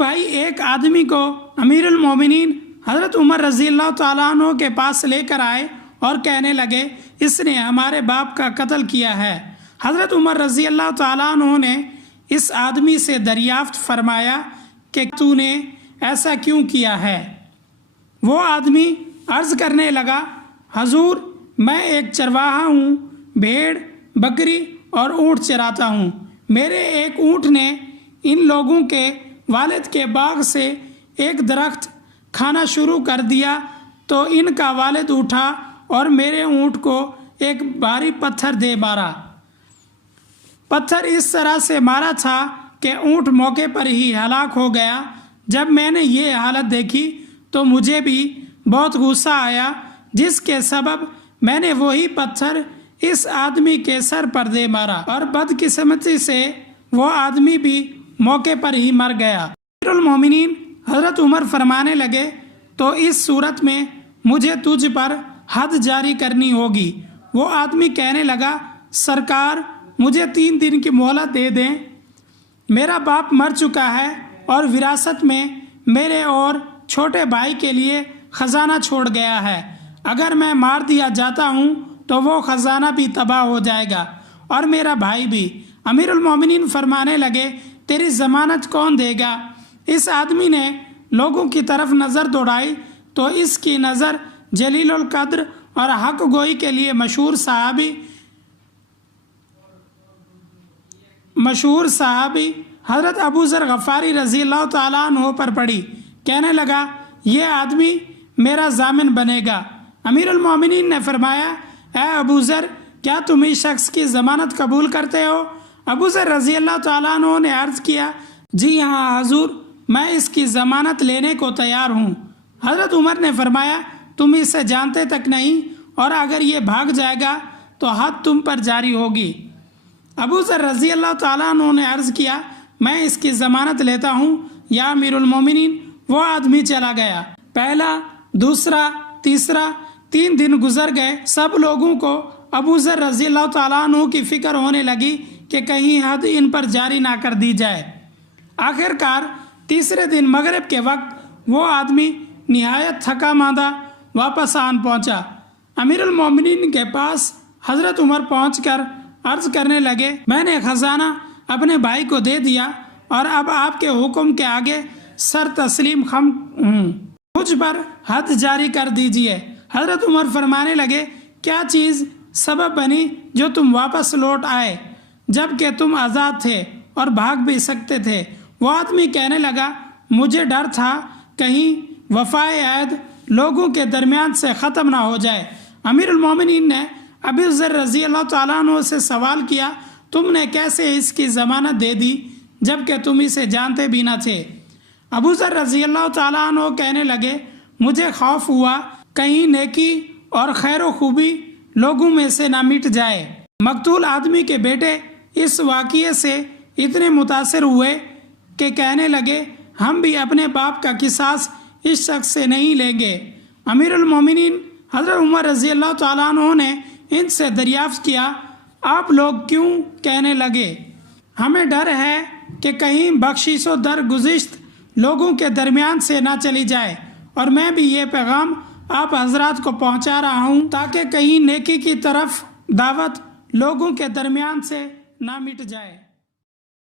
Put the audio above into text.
بھائی ایک آدمی کو امیر المومنین حضرت عمر رضی اللہ تعالیٰ عنہ کے پاس لے کر آئے اور کہنے لگے اس نے ہمارے باپ کا قتل کیا ہے۔ حضرت عمر رضی اللہ تعالیٰ عنہ نے اس آدمی سے دریافت فرمایا کہ تو نے ایسا کیوں کیا ہے؟ وہ آدمی عرض کرنے لگا حضور میں ایک چرواہا ہوں، بھیڑ بکری اور اونٹ چراتا ہوں۔ میرے ایک اونٹ نے ان لوگوں کے والد کے باغ سے ایک درخت کھانا شروع کر دیا تو ان کا والد اٹھا اور میرے اونٹ کو ایک بھاری پتھر دے مارا۔ پتھر اس طرح سے مارا تھا کہ اونٹ موقع پر ہی ہلاک ہو گیا۔ جب میں نے یہ حالت دیکھی تو مجھے بھی بہت غصہ آیا، جس کے سبب میں نے وہی پتھر اس آدمی کے سر پر دے مارا اور بدقسمتی سے وہ آدمی بھی موقع پر ہی مر گیا۔ امیر المومنین حضرت عمر فرمانے لگے تو اس صورت میں مجھے تجھ پر حد جاری کرنی ہوگی۔ وہ آدمی کہنے لگا سرکار مجھے 3 دن کی مہلت دے دیں، میرا باپ مر چکا ہے اور وراثت میں میرے اور چھوٹے بھائی کے لیے خزانہ چھوڑ گیا ہے۔ اگر میں مار دیا جاتا ہوں تو وہ خزانہ بھی تباہ ہو جائے گا اور میرا بھائی بھی۔ امیر المومنین فرمانے لگے تیری ضمانت کون دے گا؟ اس آدمی نے لوگوں کی طرف نظر دوڑائی تو اس کی نظر جلیل القدر اور حق گوئی کے لیے مشہور صحابی حضرت ابو ذر غفاری رضی اللہ تعالیٰ عنہ پر پڑی۔ کہنے لگا یہ آدمی میرا ضامن بنے گا۔ امیر المومنین نے فرمایا اے ابو ذر کیا تم اس شخص کی ضمانت قبول کرتے ہو؟ ابو ذر رضی اللہ تعالیٰ عنہ نے عرض کیا جی ہاں حضور، میں اس کی ضمانت لینے کو تیار ہوں۔ حضرت عمر نے فرمایا تم اسے جانتے تک نہیں اور اگر یہ بھاگ جائے گا تو حد تم پر جاری ہوگی۔ ابو ذر رضی اللہ تعالیٰ عنہ نے عرض کیا میں اس کی ضمانت لیتا ہوں یا امیر المومنین۔ وہ آدمی چلا گیا۔ پہلا، دوسرا، تیسرا 3 دن گزر گئے۔ سب لوگوں کو ابو ذر رضی اللہ تعالیٰ عنہ کی فکر ہونے لگی کہ کہیں حد ان پر جاری نہ کر دی جائے۔ آخر کار تیسرے دن مغرب کے وقت وہ آدمی نہایت تھکا ماندہ واپس آن پہنچا۔ امیر المومنین کے پاس حضرت عمر پہنچ کر عرض کرنے لگے میں نے خزانہ اپنے بھائی کو دے دیا اور اب آپ کے حکم کے آگے سر تسلیم خم ہوں، مجھ پر حد جاری کر دیجئے۔ حضرت عمر فرمانے لگے کیا چیز سبب بنی جو تم واپس لوٹ آئے جب کہ تم آزاد تھے اور بھاگ بھی سکتے تھے؟ وہ آدمی کہنے لگا مجھے ڈر تھا کہیں وفائے عہد لوگوں کے درمیان سے ختم نہ ہو جائے۔ امیر المومنین نے ابو ذر رضی اللہ تعالیٰ عنہ سے سوال کیا تم نے کیسے اس کی ضمانت دے دی جب کہ تم اسے جانتے بھی نہ تھے؟ ابو ذر رضی اللہ تعالیٰ عنہ کہنے لگے مجھے خوف ہوا کہیں نیکی اور خیر و خوبی لوگوں میں سے نہ مٹ جائے۔ مقتول آدمی کے بیٹے اس واقعے سے اتنے متاثر ہوئے کہ کہنے لگے ہم بھی اپنے باپ کا قصاص اس شخص سے نہیں لیں گے۔ امیر المومنین حضرت عمر رضی اللہ تعالیٰ عنہ نے ان سے دریافت کیا آپ لوگ کیوں کہنے لگے ہمیں ڈر ہے کہ کہیں بخشش و درگزشت لوگوں کے درمیان سے نہ چلی جائے، اور میں بھی یہ پیغام آپ حضرات کو پہنچا رہا ہوں تاکہ کہیں نیکی کی طرف دعوت لوگوں کے درمیان سے نہ مٹ جائے۔